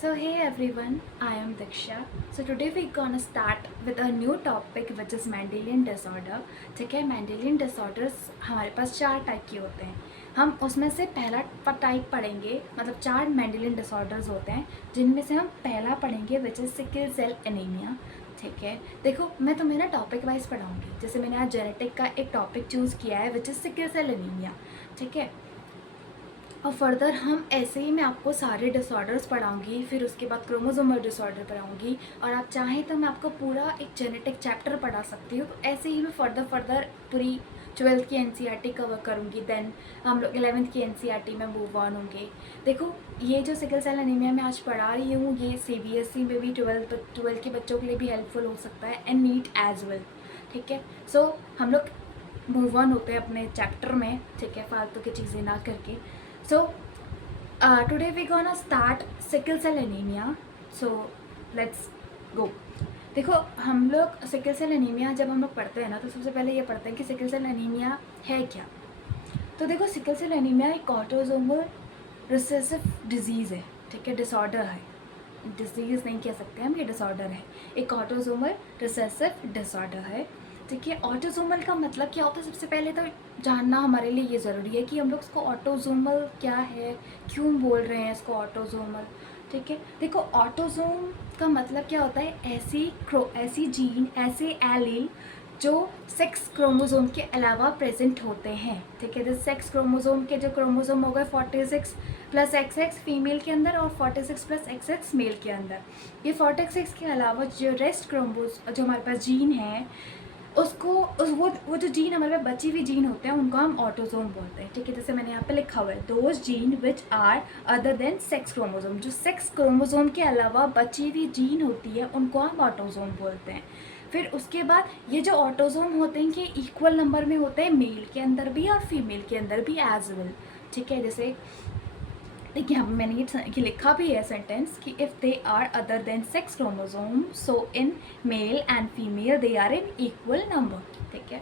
So hey everyone, I am Diksha. So today we're gonna start with a new topic which is Mendelian disorder. ठीक है, Mendelian disorders हमारे पास 4 type के होते हैं. हम उसमें से पहला टाइप पढ़ेंगे, मतलब 4 Mendelian disorders होते हैं जिनमें से हम पहला पढ़ेंगे which is sickle cell anaemia. ठीक है, देखो मैं तुम्हें ना टॉपिक वाइज पढ़ाऊँगी. जैसे मैंने आज जेनेटिक का एक टॉपिक चूज़ किया है which is sickle cell anaemia. ठीक है, और फर्दर हम ऐसे ही मैं आपको सारे डिसऑर्डर्स पढ़ाऊँगी, फिर उसके बाद क्रोमोसोमल डिसऑर्डर पढ़ाऊँगी, और आप चाहें तो मैं आपको पूरा एक जेनेटिक चैप्टर पढ़ा सकती हूँ. तो ऐसे ही मैं फर्दर पूरी 12th की NCERT कवर करूँगी. देन हम लोग 11th की NCERT में मूव ऑन होंगे. देखो ये जो सिकल सेल एनीमिया मैं आज पढ़ा रही हूँ ये CBSE में भी 12 के बच्चों के लिए भी हेल्पफुल हो सकता है एंड नीट एज वेल. ठीक है, सो हम लोग मूव ऑन होते हैं अपने चैप्टर में. ठीक है, फालतू की चीज़ें ना करके. So today we're gonna start sickle cell anemia. So let's go. देखो हम लोग सिकल सेल एनीमिया जब हम लोग पढ़ते हैं ना, तो सबसे पहले ये पढ़ते हैं कि सिकल सेल एनीमिया है क्या. तो देखो सिकल सेल एनीमिया एक ऑटोसोमल रिसेसिव डिजीज़ है. ठीक है, डिसऑर्डर है, डिजीज़ नहीं कह सकते हम, ये डिसऑर्डर है. एक ऑटोसोमल रिसेसिव डिसऑर्डर है. ठीक है, ऑटोसोमल का मतलब क्या होता है, सबसे पहले तो जानना हमारे लिए ये ज़रूरी है कि हम लोग इसको ऑटोसोमल क्या है, क्यों बोल रहे हैं इसको ऑटोसोमल. ठीक है, देखो ऑटोसोम का मतलब क्या होता है, ऐसी जीन, ऐसे एलील जो सेक्स क्रोमोसोम के अलावा प्रेजेंट होते हैं. ठीक है, जैसे सेक्स क्रोमोसोम के जो क्रोमोसोम हो गए 46 प्लस XX फीमेल के अंदर और 46 प्लस XX मेल के अंदर. ये 46 के अलावा जो रेस्ट जो हमारे पास जीन है उसको वो जो जीन हमारे पास बची हुई जीन होते हैं उनको हम ऑटोसोम बोलते हैं. ठीक है, जैसे मैंने यहाँ पे लिखा हुआ है those gene which are other than sex chromosome. जो सेक्स क्रोमोसोम के अलावा बची हुई जीन होती है उनको हम ऑटोसोम बोलते हैं. फिर उसके बाद ये जो ऑटोसोम होते हैं ये इक्वल नंबर में होते हैं मेल के अंदर भी और फीमेल के अंदर भी एज वेल. ठीक है, जैसे देखिए हम मैंने ये लिखा भी है सेंटेंस कि if they are other than sex chromosome so in male and female they are in equal number. ठीक है,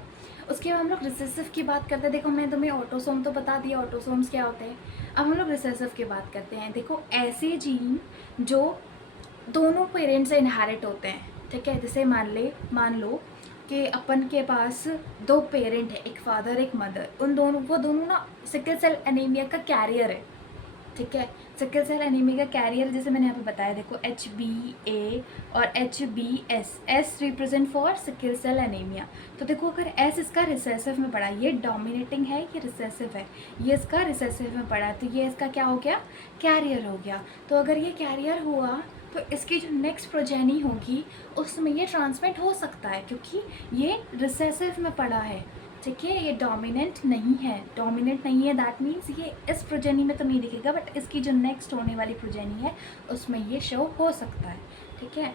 उसके बाद हम लोग रिसेसिव की बात करते हैं. देखो मैं तुम्हें ऑटोसोम तो बता दिया, ऑटोसोम्स क्या होते हैं. अब हम लोग रिसेसिव की बात करते हैं. देखो ऐसे जीन जो दोनों पेरेंट्स से इनहेरिट होते हैं. ठीक है, जैसे मान लो कि अपन के पास 2 पेरेंट है, एक फादर एक मदर. वो दोनों ना सिकल सेल एनीमिया का कैरियर है. ठीक है, सिकल सेल एनीमिया का कैरियर जैसे मैंने यहाँ पे बताया, देखो HbA और HbS. S represent for sickle cell anaemia. तो देखो अगर S इसका रिसेसिव में पड़ा, ये डोमिनेटिंग है, ये रिसेसिव है, ये इसका रिसेसिव में पड़ा, तो ये इसका क्या हो गया, कैरियर हो गया. तो अगर ये कैरियर हुआ तो इसकी जो नेक्स्ट प्रोजेनी होगी उसमें ये ट्रांसमिट हो सकता है क्योंकि ये रिसेसिव में पड़ा है. ठीक है, ये डोमिनेंट नहीं है. दैट मीन्स ये इस प्रोजेनी में तो नहीं दिखेगा, बट इसकी जो नेक्स्ट होने वाली प्रोजेनी है उसमें ये शो हो सकता है. ठीक है,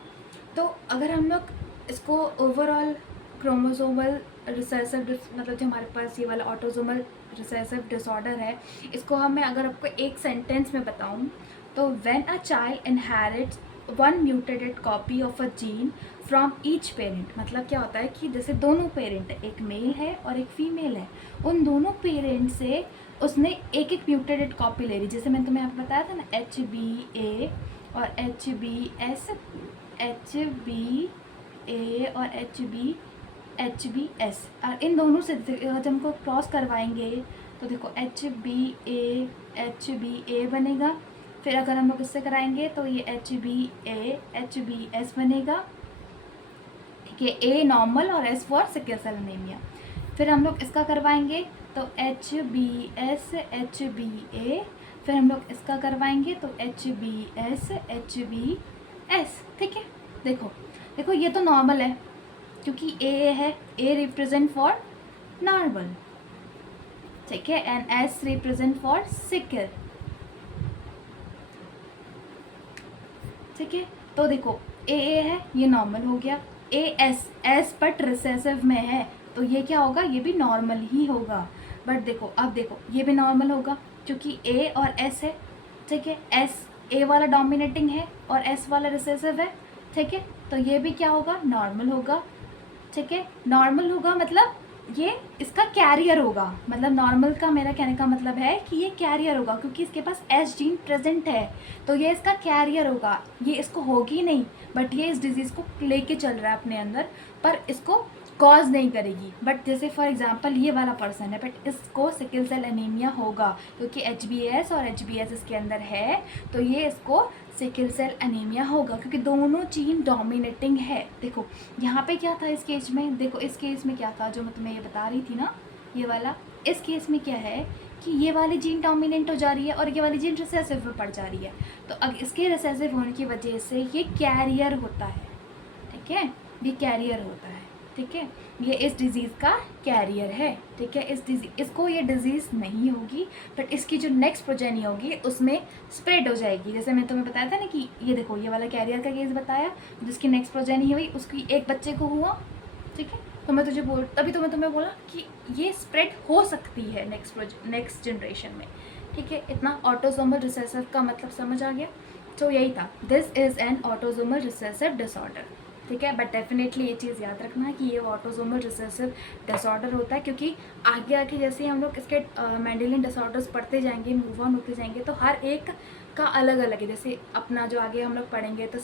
तो अगर हम लोग इसको ओवरऑल क्रोमोसोमल रिसेसिव मतलब जो हमारे पास ये वाला ऑटोसोमल रिसेसिव डिसऑर्डर है, इसको मैं अगर आपको एक सेंटेंस में बताऊँ तो when a child inherits one mutated copy of a gene from each parent. मतलब क्या होता है कि जैसे दोनों पेरेंट है, एक मेल है और एक फीमेल है, उन दोनों पेरेंट से उसने एक म्यूटेटेड कॉपी ले ली. जैसे मैंने तुम्हें यहाँ पे बताया था ना HbA और HbS, HbA और HbS, और इन दोनों से जब हमको क्रॉस करवाएंगे तो देखो HbA बनेगा. फिर अगर हम लोग इससे कराएंगे तो ये HbS बनेगा. ठीक है, A नॉर्मल और S for sickle cell anaemia. फिर हम लोग इसका करवाएंगे तो HbS HbA. फिर हम लोग इसका करवाएंगे तो HbS HbS. ठीक है, देखो ये तो नॉर्मल है क्योंकि A है, A रिप्रेजेंट फॉर नॉर्मल. ठीक है, and S represent for sickle. ठीक है, तो देखो A है, ये नॉर्मल हो गया. S बट रिसेसिव में है तो ये क्या होगा, ये भी नॉर्मल ही होगा. बट देखो अब देखो ये भी नॉर्मल होगा क्योंकि A और S है. ठीक है, A वाला डोमिनेटिंग है और S वाला रिसेसिव है. ठीक है, तो ये भी क्या होगा, नॉर्मल होगा. ठीक है, नॉर्मल होगा मतलब ये इसका कैरियर होगा, मतलब नॉर्मल का मेरा कहने का मतलब है कि ये कैरियर होगा क्योंकि इसके पास एस जीन प्रेजेंट है, तो ये इसका कैरियर होगा। ये इसको होगी नहीं, बट ये इस डिजीज़ को लेके चल रहा है अपने अंदर, पर इसको कॉज नहीं करेगी। बट जैसे फॉर एग्जांपल ये वाला पर्सन है, बट इसको सिकल सेल एनीमिया होगा क्योंकि एच और एच इसके अंदर है, तो ये इसको सिकल सेल एनीमिया होगा क्योंकि दोनों जीन डोमिनेटिंग है। देखो यहाँ पे क्या था इस केस में, देखो इस केस में क्या था जो मैं तुम्हें ये बता रही थी ना, ये वाला, इस केस में क्या है कि ये वाली जीन डोमिनेंट हो जा रही है और ये वाली जीन रिसेसिव में पड़ जा रही है। तो अब इसके रिसेसिव होने की वजह से ये कैरियर होता है, ठीक है, ये कैरियर होता है, ठीक है, ये इस डिज़ीज़ का कैरियर है, ठीक है। इसको ये डिज़ीज़ नहीं होगी, बट इसकी जो नेक्स्ट प्रोजेनी होगी उसमें स्प्रेड हो जाएगी। जैसे मैं तुम्हें बताया था ना कि ये देखो ये वाला कैरियर का केस बताया, जिसकी नेक्स्ट प्रोजेनी हुई उसकी एक बच्चे को हुआ, ठीक है। तो मैं तभी तो मैं तुम्हें बोला कि ये स्प्रेड हो सकती है नेक्स्ट जनरेशन में, ठीक है। इतना ऑटोसोमल रिसेसिव का मतलब समझ आ गया। तो यही था, this is an autosomal recessive disorder, ठीक है। बट डेफिनेटली ये चीज़ याद रखना है कि ये ऑटोसोमल रिसेसिव डिसऑर्डर होता है क्योंकि आगे आगे जैसे हम लोग इसके मेंडेलियन डिसऑर्डर्स पढ़ते जाएंगे, मूव ऑन होते जाएंगे, तो हर एक का अलग अलग है। जैसे अपना जो आगे हम लोग पढ़ेंगे तो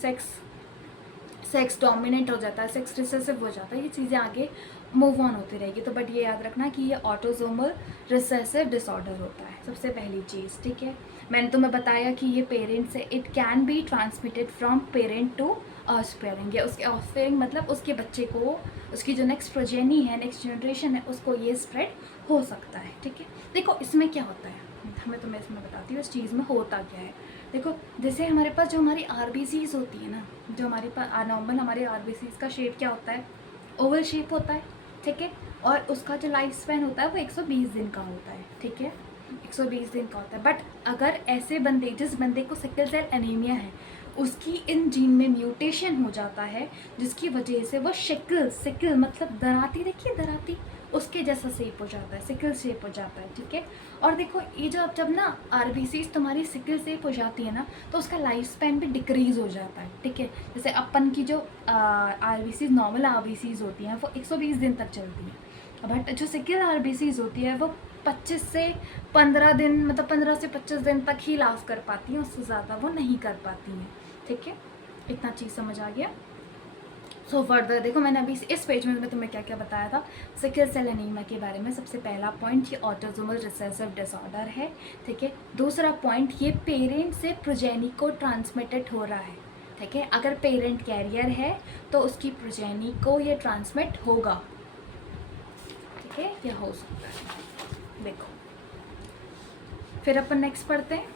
सेक्स डोमिनेंट हो जाता है, सेक्स रिसेसिव हो जाता है, ये चीज़ें आगे मूव ऑन होती रहेगी। तो बट ये याद रखना कि ये ऑटोसोमल रिसेसिव डिसऑर्डर होता है, सबसे पहली चीज़, ठीक है। मैंने तुम्हें बताया कि ये पेरेंट से it can be transmitted from parent to offspring, या उसके ऑफस्प्रिंग मतलब उसके बच्चे को, उसकी जो नेक्स्ट प्रोजेनी है, नेक्स्ट जनरेशन है, उसको ये स्प्रेड हो सकता है, ठीक है। देखो इसमें क्या होता है, मैं तुम्हें इसमें बताती हूँ इस चीज़ में होता क्या है। देखो जैसे हमारे पास जो हमारी आरबीसीज होती है ना, जो हमारे पास नॉर्मल हमारे आरबीसीज का शेप क्या होता है, ओवल शेप होता है, ठीक है। और उसका जो लाइफ स्पैन होता है वो 120 दिन का होता है, ठीक है, 120 दिन का होता है। बट अगर ऐसे बंदे, जिस बंदे को सिकल सेल एनीमिया है, उसकी इन जीन में म्यूटेशन हो जाता है जिसकी वजह से वो सिकल मतलब दराती, देखिए दराती, उसके जैसा शेप हो जाता है, सिकल शेप हो जाता है, ठीक है। और देखो ये जब ना आरबीसीज तुम्हारी सिकल शेप हो जाती है ना, तो उसका लाइफ स्पैन भी डिक्रीज़ हो जाता है, ठीक है। जैसे अपन की जो आरबीसीज नॉर्मल आरबीसीज होती हैं वो 120 दिन तक चलती हैं, बट जो सिकल आरबीसीज होती है वो 25 से 15 दिन, मतलब 15 से 25 दिन तक ही लास्ट कर पाती हैं, उससे ज़्यादा वो नहीं कर पाती हैं, ठीक है। इतना चीज़ समझ आ गया। सो फर्दर देखो मैंने अभी इस पेज में तुम्हें क्या क्या बताया था सिकल सेल एनीमिया के बारे में। सबसे पहला पॉइंट, ये ऑटोसोमल रिसेसिव डिसऑर्डर है, ठीक है। दूसरा पॉइंट, ये पेरेंट से प्रोजेनी को ट्रांसमिटेड हो रहा है, ठीक है। अगर पेरेंट कैरियर है तो उसकी प्रोजेनी को ये ट्रांसमिट होगा, ठीक है, या हो सकता है। देखो फिर अपन नेक्स्ट पढ़ते हैं,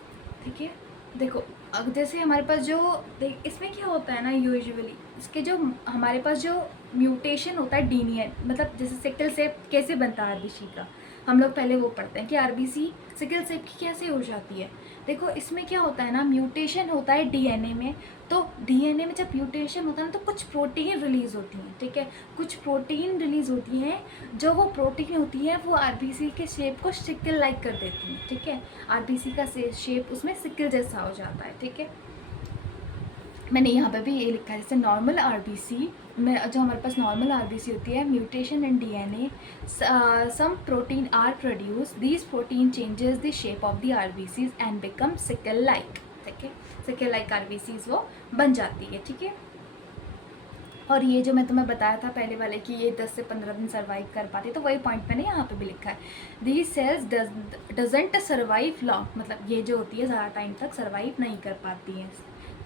ठीक है। देखो अब जैसे हमारे पास जो इसमें क्या होता है ना, यूजुअली इसके जो हमारे पास जो म्यूटेशन होता है डीएनए, मतलब जैसे सिकल सेप कैसे बनता है आरबीसी का, हम लोग पहले वो पढ़ते हैं कि आरबीसी सिकल सेप की कैसे हो जाती है। देखो इसमें क्या होता है ना, म्यूटेशन होता है डीएनए में, तो डीएनए में जब म्यूटेशन होता है ना तो कुछ प्रोटीन रिलीज़ होती हैं, ठीक है, कुछ प्रोटीन रिलीज़ होती हैं, जो वो प्रोटीन होती है वो आरबीसी के शेप को सिकल लाइक कर देती हैं, ठीक है। आरबीसी का शेप उसमें सिकल जैसा हो जाता है, ठीक है। मैंने यहाँ पे भी ये लिखा है, जैसे नॉर्मल आरबीसी में जो हमारे पास नॉर्मल आरबीसी होती है, mutation in DNA, some protein are produce, these protein changes the shape of the RBCs and become sickle like, ठीक है, सिकल लाइक आरबीसीज वो बन जाती है, ठीक है। और ये जो मैं तुम्हें बताया था पहले वाले कि ये 10 से 15 दिन सर्वाइव कर पाती है, तो वही पॉइंट मैंने यहाँ पे भी लिखा है, these cells doesn't survive long, मतलब ये जो होती है ज़्यादा टाइम तक सर्वाइव नहीं कर पाती हैं,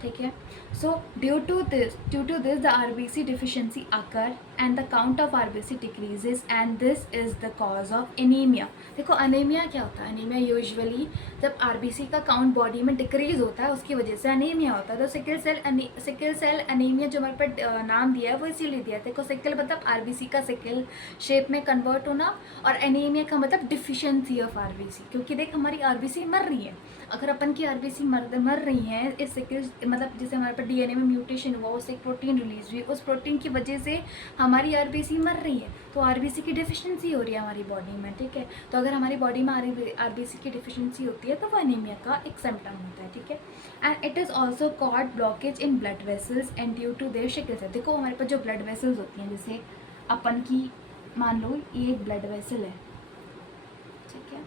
ठीक है। So due to this the RBC deficiency occur and the count of RBC decreases and this is the cause of anaemia. देखो अनीमिया क्या होता है, अनीमिया यूजुअली जब आरबीसी का काउंट बॉडी में डिक्रीज होता है उसकी वजह से अनीमिया होता है। तो सिकल सेल अनीमिया जो हमारे पर नाम दिया है वो इसीलिए दिया है। देखो सिकल मतलब आरबीसी का सिकल शेप में कन्वर्ट होना, और एनीमिया का मतलब डिफिशियंसी ऑफ आरबीसी, क्योंकि देख हमारी आरबीसी मर रही है, अगर अपन की आरबीसी मर रही हैं इस सिकल मतलब जैसे हमारे पर डीएनए में म्यूटेशन हुआ, उससे एक प्रोटीन रिलीज हुई, उस प्रोटीन की वजह से हमारी आरबीसी मर रही है, तो आरबीसी की डिफिशियंसी हो रही है हमारी बॉडी में, ठीक है। तो अगर हमारी बॉडी में आरबीसी की डिफिशियंसी होती है तो वो एनीमिया का एक सिम्टम होता है, ठीक है। And it is also called blockage in blood vessels and due to their sickle cell. देखो हमारे पास जो ब्लड वेसल्स होती हैं, जैसे अपन की मान लो ये एक ब्लड वेसल है, ठीक है,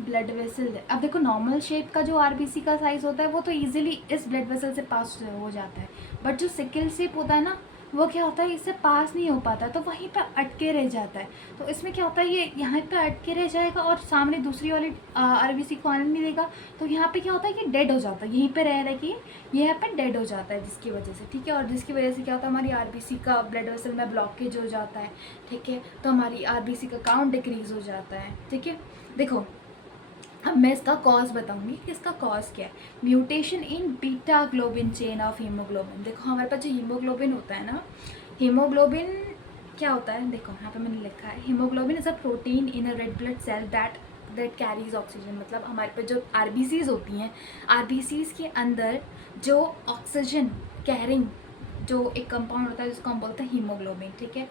ब्लड वेसल है। अब देखो नॉर्मल शेप का जो आरबीसी का साइज होता है वो तो इजीली इस ब्लड वेसल से पास हो जाता है, बट जो सिकल शेप होता है ना वो क्या होता है, इससे पास नहीं हो पाता, तो वहीं पे अटके रह जाता है। तो इसमें क्या होता है, ये यहाँ पे अटके रह जाएगा और सामने दूसरी वाली आरबीसी को आने नहीं देगा, तो यहाँ पे क्या होता है कि डेड हो जाता है, यहीं पे रह रह के ये यहाँ पे डेड हो जाता है, जिसकी वजह से, ठीक है। और जिसकी वजह से क्या होता है, हमारी आरबीसी का ब्लड वेसल में ब्लॉकेज हो जाता है, ठीक है, तो हमारी आरबीसी का काउंट डिक्रीज हो जाता है, ठीक है। देखो अब मैं इसका कॉज बताऊंगी कि इसका कॉज क्या है। Mutation in beta globin chain of haemoglobin. देखो हमारे पास जो हीमोग्लोबिन होता है ना, हीमोग्लोबिन क्या होता है, देखो यहाँ पे मैंने लिखा है, haemoglobin is a protein in a red blood cell that carries oxygen. मतलब हमारे पास जो आरबीसीज होती हैं, आरबीसीज के अंदर जो ऑक्सीजन कैरिंग जो एक कंपाउंड होता है जिसको हम बोलते हैं हीमोग्लोबिन, ठीक है।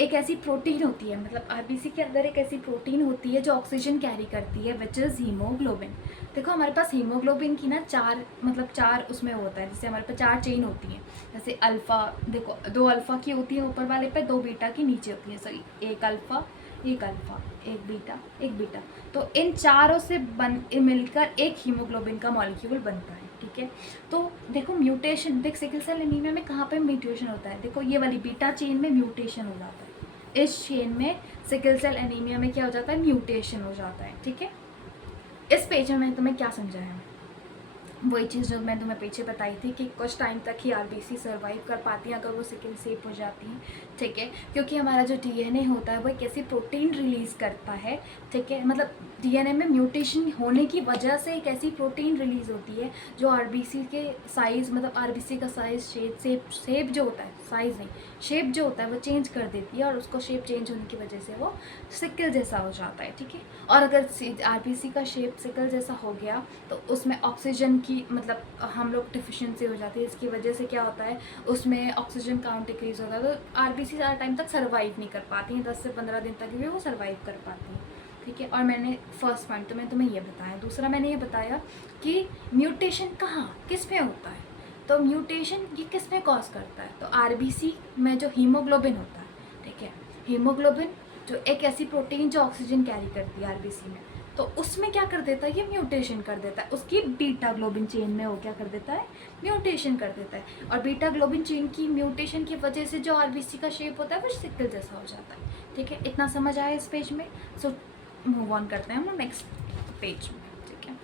एक ऐसी प्रोटीन होती है, मतलब आरबीसी के अंदर एक ऐसी प्रोटीन होती है जो ऑक्सीजन कैरी करती है, विच इज़ हीमोग्लोबिन। देखो हमारे पास हीमोग्लोबिन की ना चार उसमें होता है, जैसे हमारे पास 4 चेन होती हैं, जैसे अल्फ़ा, देखो 2 अल्फ़ा की होती है ऊपर वाले पे, 2 बीटा की नीचे होती है, सॉरी एक अल्फ़ा, एक बीटा। तो इन चारों से मिलकर एक हीमोग्लोबिन का मॉलिक्यूल बनता है, ठीक है। तो देखो म्यूटेशन, देख सिकल सेल एनीमिया में कहाँ पे म्यूटेशन होता है, देखो ये वाली बीटा चेन में म्यूटेशन हो जाता है, इस चेन में सिकल सेल एनीमिया में क्या हो जाता है, म्यूटेशन हो जाता है, ठीक है। इस पेज में मैंने तुम्हें क्या समझाया, वही चीज़ जो मैं तुम्हें पीछे बताई थी कि कुछ टाइम तक ही आरबीसी सर्वाइव कर पाती हैं अगर वो सिकल सेप हो जाती हैं, ठीक है, क्योंकि हमारा जो डीएनए होता है वो एक ऐसी प्रोटीन रिलीज़ करता है, ठीक है, मतलब डीएनए में म्यूटेशन होने की वजह से एक ऐसी प्रोटीन रिलीज़ होती है जो आरबीसी के साइज़, मतलब आरबीसी का साइज़ शेप जो होता है, साइज़ नहीं शेप जो होता है वो चेंज कर देती है, और उसको शेप चेंज होने की वजह से वो सिकल जैसा हो जाता है, ठीक है। और अगर आरबीसी का शेप सिकल जैसा हो गया तो उसमें ऑक्सीजन की, मतलब हम लोग डिफिशिएंसी हो जाती है, इसकी वजह से क्या होता है, उसमें ऑक्सीजन काउंट डिक्रीज होता है, तो आरबीसी ज़्यादा टाइम तक सर्वाइव नहीं कर पाती हैं, 10 से 15 दिन तक भी वो सर्वाइव कर पाती हैं, ठीक है। और मैंने फर्स्ट पॉइंट तो मैंने तुम्हें ये बताया। दूसरा मैंने ये बताया कि म्यूटेशन कहाँ किस में होता है, तो म्यूटेशन ये किस में कॉज करता है, तो आरबीसी में जो हीमोग्लोबिन होता है, ठीक है, हीमोग्लोबिन जो एक ऐसी प्रोटीन जो ऑक्सीजन कैरी करती है आरबीसी में, तो उसमें क्या कर देता है, ये म्यूटेशन कर देता है, उसकी बीटा ग्लोबिन चेन में वो क्या कर देता है, म्यूटेशन कर देता है, और बीटा ग्लोबिन चेन की म्यूटेशन की वजह से जो आरबीसी का शेप होता है वो सिकल जैसा हो जाता है, ठीक है। इतना समझ आया इस पेज में। सो मूव ऑन करते हैं हम लोग नेक्स्ट पेज में, ठीक है।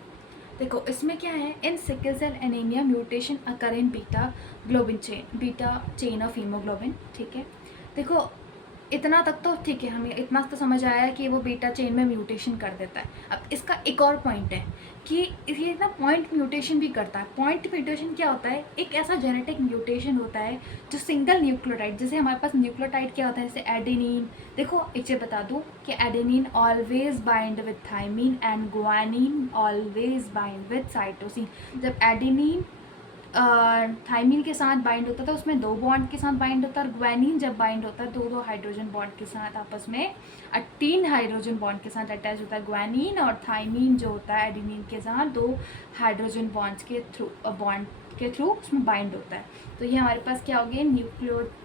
देखो इसमें क्या है, in sickle cell anaemia mutation occur in beta chain of haemoglobin, ठीक है। देखो इतना तक तो ठीक है, हमें इतना तो समझ आया कि वो बीटा चेन में म्यूटेशन कर देता है। अब इसका एक और पॉइंट है कि ये ना पॉइंट म्यूटेशन भी करता है। पॉइंट म्यूटेशन क्या होता है, एक ऐसा जेनेटिक म्यूटेशन होता है जो सिंगल न्यूक्लियोटाइड, जैसे हमारे पास न्यूक्लियोटाइड क्या होता है, जैसे एडेनिन, देखो एक चीज़ बता दूँ कि adenine always bind with thymine and guanine always bind with cytosine. जब एडेनिन थाइमिन के साथ बाइंड होता था उसमें 2 बॉन्ड के साथ बाइंड होता है, और ग्वानिन जब बाइंड होता है 2 हाइड्रोजन बॉन्ड के साथ आपस में 3 हाइड्रोजन बॉन्ड के साथ अटैच होता है ग्वानिन, और थाइमिन जो होता है एडेनिन के साथ 2 हाइड्रोजन बॉन्ड के थ्रू उसमें बाइंड होता है। तो ये हमारे पास क्या हो गया, न्यूक्लियोटाइड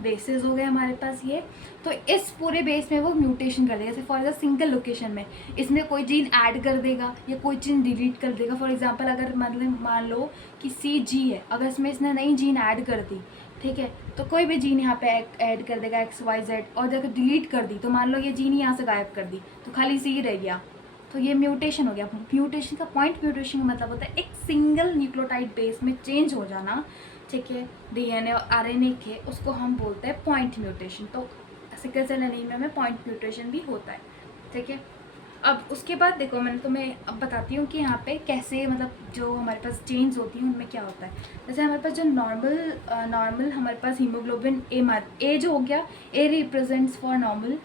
बेसेस हो गए हमारे पास ये। तो इस पूरे बेस में वो म्यूटेशन कर देगा, जैसे फॉर एग्जाम्पल सिंगल लोकेशन में इसमें कोई जीन ऐड कर देगा या कोई जीन डिलीट कर देगा। फॉर एग्जांपल अगर मतलब मान लो कि CG है, अगर इसमें इसने नई जीन ऐड कर दी, ठीक है, तो कोई भी जीन यहाँ पे ऐड कर देगा XYZ, और जब डिलीट कर दी तो मान लो ये जीन यहाँ से गायब कर दी तो खाली C रह गया, तो ये म्यूटेशन हो गया। म्यूटेशन का पॉइंट म्यूटेशन का मतलब होता है एक सिंगल न्यूक्लियोटाइड बेस में चेंज हो जाना, ठीक है, DNA और RNA के, उसको हम बोलते हैं पॉइंट म्यूटेशन। तो सिकल सेल एनीमिया में पॉइंट म्यूटेशन भी होता है, ठीक है। अब उसके बाद देखो मैंने तुम्हें अब बताती हूँ कि यहाँ पे कैसे, मतलब जो हमारे पास चेंज होती हैं उनमें क्या होता है। जैसे हमारे पास जो नॉर्मल हमारे पास हीमोग्लोबिन ए जो हो गया, A represents for normal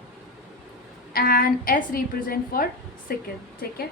and S represent for sickle, ठीक है।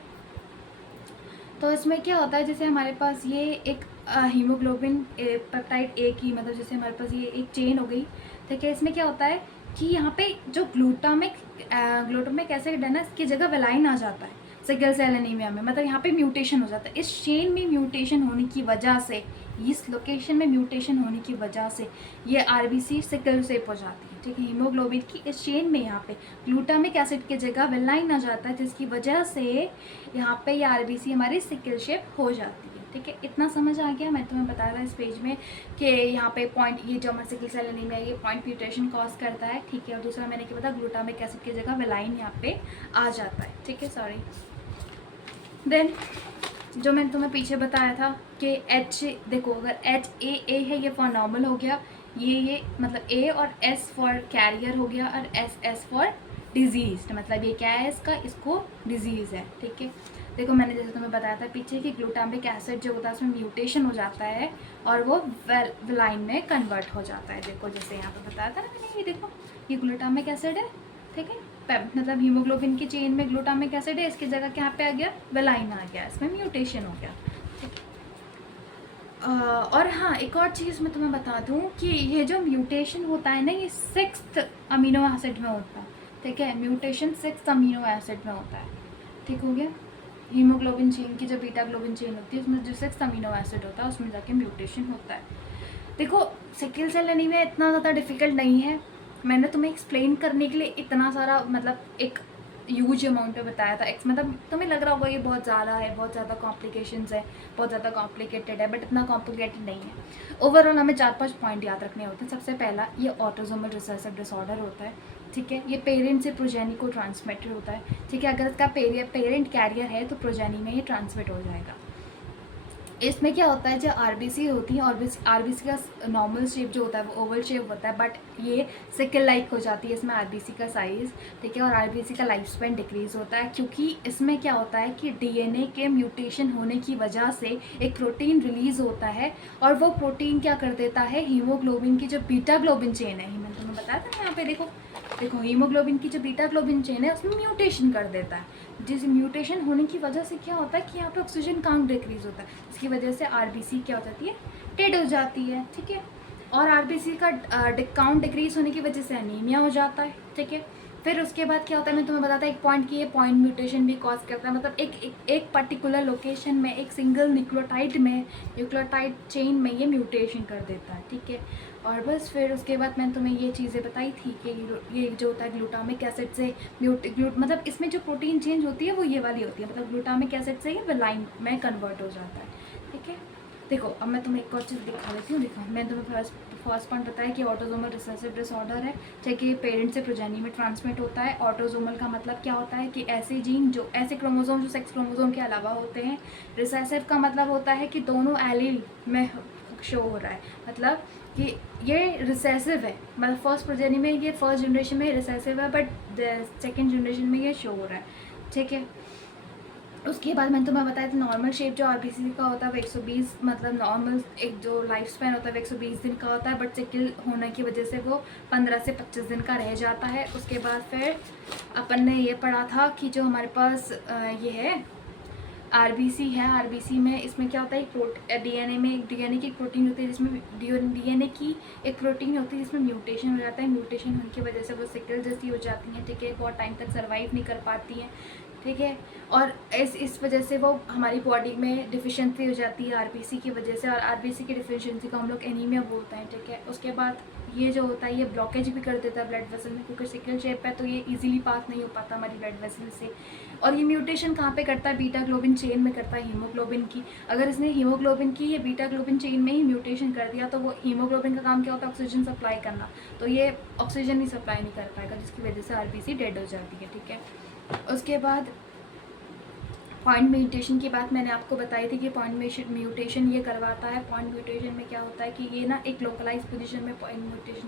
तो इसमें क्या होता है, जैसे हमारे पास ये एक हीमोग्लोबिन पेप्टाइड A की, मतलब जैसे हमारे पास ये एक चेन हो गई, ठीक है। इसमें क्या होता है कि यहाँ पे जो ग्लूटामिक एसिड है ना, इसकी जगह वेलाइन आ जाता है सिकल सेल एनीमिया में, मतलब यहाँ पे म्यूटेशन हो जाता है। इस चेन में म्यूटेशन होने की वजह से इस लोकेशन में म्यूटेशन होने की वजह से ये आरबीसी सिकल शेप हो जाती है, ठीक है। हीमोग्लोबिन की इस चेन में यहाँ पे ग्लूटामिक एसिड की जगह वेलाइन आ जाता है, जिसकी वजह से यहाँ पे ये आरबीसी हमारी सिकल शेप हो जाती है, ठीक है। इतना समझ आ गया। मैं तुम्हें बताया था इस पेज में कि यहाँ पे पॉइंट, ये जो हमारे सिकल सेल एनीमिया ये पॉइंट म्यूटेशन कॉज करता है, ठीक है। और दूसरा मैंने क्या बताया, ग्लूटामिक एसिड की जगह वेलाइन यहाँ पे आ जाता है, ठीक है, सॉरी। देन जो मैंने तुम्हें पीछे बताया था कि एच, देखो अगर एच ए है ये फॉर नॉर्मल हो गया, ये मतलब ए और एस फॉर कैरियर हो गया, और एस फॉर डिजीज, मतलब ये क्या है इसका, इसको डिजीज़ है, ठीक है। देखो मैंने जैसे तुम्हें बताया था पीछे कि ग्लूटामिक एसिड जो होता है उसमें म्यूटेशन हो जाता है और वो वेलाइन में कन्वर्ट हो जाता है। देखो जैसे यहाँ पे बताया था ना मैंने, ये देखो ये ग्लूटामिक एसिड है, ठीक है, मतलब हीमोग्लोबिन की चेन में ग्लूटामिक एसिड है, इसकी जगह क्या पे आ गया, वेलाइन आ गया, इसमें म्यूटेशन हो गया, ठीक है। और हाँ एक और चीज़ मैं तुम्हें बता दूँ कि ये जो म्यूटेशन होता है ना ये 6th अमीनो एसिड में होता है, ठीक है। म्यूटेशन 6th अमीनो एसिड में होता है, ठीक हो गया। हीमोग्लोबिन चेन की जो बीटा ग्लोबिन चेन होती है उसमें जो 6th अमीनो एसिड होता है उसमें जाके म्यूटेशन होता है। देखो सिकल सेल एनीमिया इतना ज़्यादा डिफ़िकल्ट नहीं है, मैंने तुम्हें एक्सप्लेन करने के लिए इतना सारा मतलब एक ह्यूज अमाउंट में बताया था। मतलब तुम्हें लग रहा होगा ये बहुत ज़्यादा है, बहुत ज़्यादा कॉम्प्लिकेशंस है, बहुत ज़्यादा कॉम्प्लिकेटेड है, बट इतना कॉम्प्लिकेटेड नहीं है। ओवरऑल हमें 4-5 पॉइंट याद रखने होते हैं। सबसे पहला, ये ऑटोसोमल रिसेसिव डिसऑर्डर होता है, ठीक है। ये पेरेंट से प्रोजेनी को ट्रांसमिटेड होता है, ठीक है। अगर इसका पेरेंट कैरियर है तो प्रोजेनी में ये ट्रांसमिट हो जाएगा। इसमें क्या होता है, जो आरबीसी होती है, आरबीसी का नॉर्मल शेप जो होता है वो ओवल शेप होता है, बट ये सिकल लाइक हो जाती है इसमें आरबीसी का साइज़, ठीक है। और आरबीसी का लाइफ स्पैन डिक्रीज़ होता है, क्योंकि इसमें क्या होता है कि डीएनए के म्यूटेशन होने की वजह से एक प्रोटीन रिलीज़ होता है, और वो प्रोटीन क्या कर देता है, हीमोग्लोबिन की जो बीटा ग्लोबिन चेन है, मैंने तुम्हें बताया था यहाँ पे देखो हीमोग्लोबिन की जो बीटा ग्लोबिन चेन है उसमें म्यूटेशन कर देता है, जिस म्यूटेशन होने की वजह से क्या होता है कि यहाँ पे ऑक्सीजन काउंट डिक्रीज़ होता है, इसकी वजह से आरबीसी क्या हो जाती है, डेड हो जाती है, ठीक है। और आरबीसी का काउंट डिक्रीज़ होने की वजह से एनीमिया हो जाता है, ठीक है। फिर उसके बाद क्या होता है, मैं तुम्हें बताता एक पॉइंट की, ये पॉइंट म्यूटेशन भी कॉज करता है, मतलब एक पर्टिकुलर लोकेशन में एक सिंगल न्यूक्लियोटाइड चेन में ये म्यूटेशन कर देता है, ठीक है। और बस फिर उसके बाद मैंने तुम्हें ये चीज़ें बताई थी कि ये जो होता है ग्लूटामिक एसिड से मतलब इसमें जो प्रोटीन चेंज होती है वो ये वाली होती है, मतलब ग्लूटामिक एसिड से ये वेलाइन में कन्वर्ट हो जाता है, ठीक है। देखो अब मैं तुम्हें एक और चीज़ दिखा देती हूँ। देखो मैंने तुम्हें फर्स्ट पॉइंट बताया कि ऑटोसोमल रिसेसिव डिसऑर्डर है, चाहे कि पेरेंट से प्रोजेनी में ट्रांसमिट होता है। ऑटोसोमल का मतलब क्या होता है कि ऐसे जीन जो ऐसे क्रोमोसोम जो सेक्स क्रोमोसोम के अलावा होते हैं। रिसेसिव का मतलब होता है कि दोनों एलील में शो हो रहा है, मतलब कि ये रिसेसिव है, मतलब फर्स्ट प्रोजेनी में ये फर्स्ट जनरेशन में रिसेसिव है, बट सेकेंड जनरेशन में ये शो हो रहा है, ठीक है। उसके बाद मैंने तुम्हें बताया था नॉर्मल शेप जो आरबीसी का होता है वो 120, मतलब नॉर्मल एक जो लाइफ स्पैन होता है वो 120 दिन का होता है, बट सिकल होने की वजह से वो 15 से 25 दिन का रह जाता है। उसके बाद फिर अपन ने ये पढ़ा था कि जो हमारे पास ये है आरबीसी है, आरबीसी में इसमें क्या होता है, डीएनए में एक डीएनए की एक प्रोटीन होती है जिसमें डीएनए की एक प्रोटीन होती है जिसमें म्यूटेशन हो जाता है। म्यूटेशन होने की वजह से वो सिकल जैसी हो जाती हैं, ठीक है, बहुत टाइम तक सर्वाइव नहीं कर पाती हैं, ठीक है। और इस वजह से वो हमारी बॉडी में डिफिशिएंसी हो जाती है आरबीसी की वजह से, और आरबीसी की डिफिशिएंसी को हम लोग एनीमिया बोलते हैं, ठीक है। उसके बाद ये जो होता है ये ब्लॉकेज भी कर देता है ब्लड वेसल में, क्योंकि सिकल शेप है तो ये इजीली पास नहीं हो पाता हमारी ब्लड वेसल से। और ये म्यूटेशन कहाँ पे करता है, बीटा ग्लोबिन चेन में करता है, हीमोग्लोबिन की। अगर इसने हीमोग्लोबिन की ये बीटा ग्लोबिन चेन में ही म्यूटेशन कर दिया तो वो हीमोग्लोबिन का काम क्या होता है, ऑक्सीजन सप्लाई करना, तो ये ऑक्सीजन ही सप्लाई नहीं कर पाएगा, जिसकी वजह से आरबीसी डेड हो जाती है, ठीक है। उसके बाद पॉइंट म्यूटेशन की बात मैंने आपको बताई थी कि पॉइंट म्यूटेशन ये करवाता है। पॉइंट म्यूटेशन में क्या होता है कि ये ना एक लोकलाइज पोजीशन में पॉइंट म्यूटेशन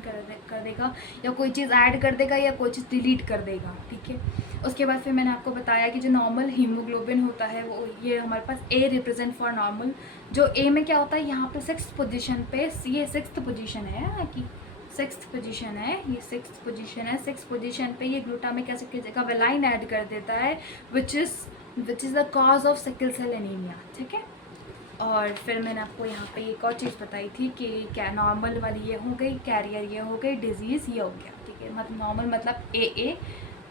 कर देगा, या कोई चीज़ ऐड कर देगा या कोई चीज़ डिलीट कर देगा, ठीक है। उसके बाद फिर मैंने आपको बताया कि जो नॉर्मल हीमोग्लोबिन होता है वो ये हमारे पास ए रिप्रेजेंट फॉर नॉर्मल, जो ए में क्या होता है यहाँ पे 6th पोजीशन पे, ये 6th पोजीशन है यहाँ की, 6th पोजीशन है, ये 6th पोजीशन है। 6th पोजीशन पे ये ग्लूटामिक एसिड की जगह वेलाइन ऐड कर देता है, which is the cause of sickle cell anaemia, ठीक है। और फिर मैंने आपको यहाँ पे एक और चीज़ बताई थी कि क्या नॉर्मल वाली ये हो गई, कैरियर ये हो गई, डिजीज़ ये हो गया, ठीक है। मतलब नॉर्मल मतलब A,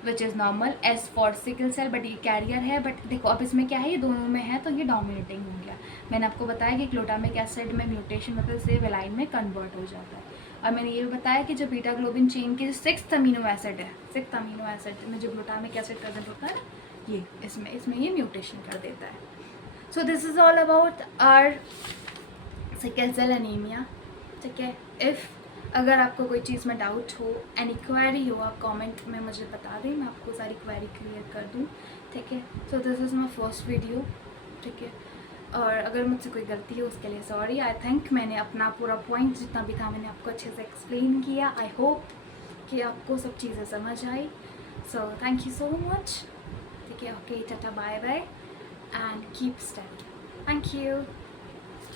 which is normal, S for sickle cell, but ये कैरियर है। बट देखो अब इसमें क्या है, ये दोनों में है तो ये डोमिनेटिंग हो गया। मैंने आपको बताया कि ग्लूटामिक एसिड में म्यूटेशन मतलब से वेलाइन में कन्वर्ट हो जाता है। और मैंने ये भी बताया कि जो बीटा ग्लोबिन चेन की 6th अमीनो एसिड है, 6th अमीनो एसिड में जो ग्लूटामिक एसिड प्रेजेंट होता है ना, ये इसमें ये म्यूटेशन कर देता है। So this is all about our sickle cell anaemia. ठीक है, इफ़ अगर आपको कोई चीज़ में डाउट हो, एनी क्वेरी हो, आप कमेंट में मुझे बता दें, मैं आपको सारी क्वेरी क्लियर कर दूँ। ठीक है, so this is my first video. ठीक है, और अगर मुझसे कोई गलती है उसके लिए सॉरी। आई थिंक मैंने अपना पूरा पॉइंट जितना भी था मैंने आपको अच्छे से एक्सप्लेन किया। आई होप कि आपको सब चीज़ें समझ आई। So thank you so much. ठीक है, okay, tata, bye bye and keep step. Thank you.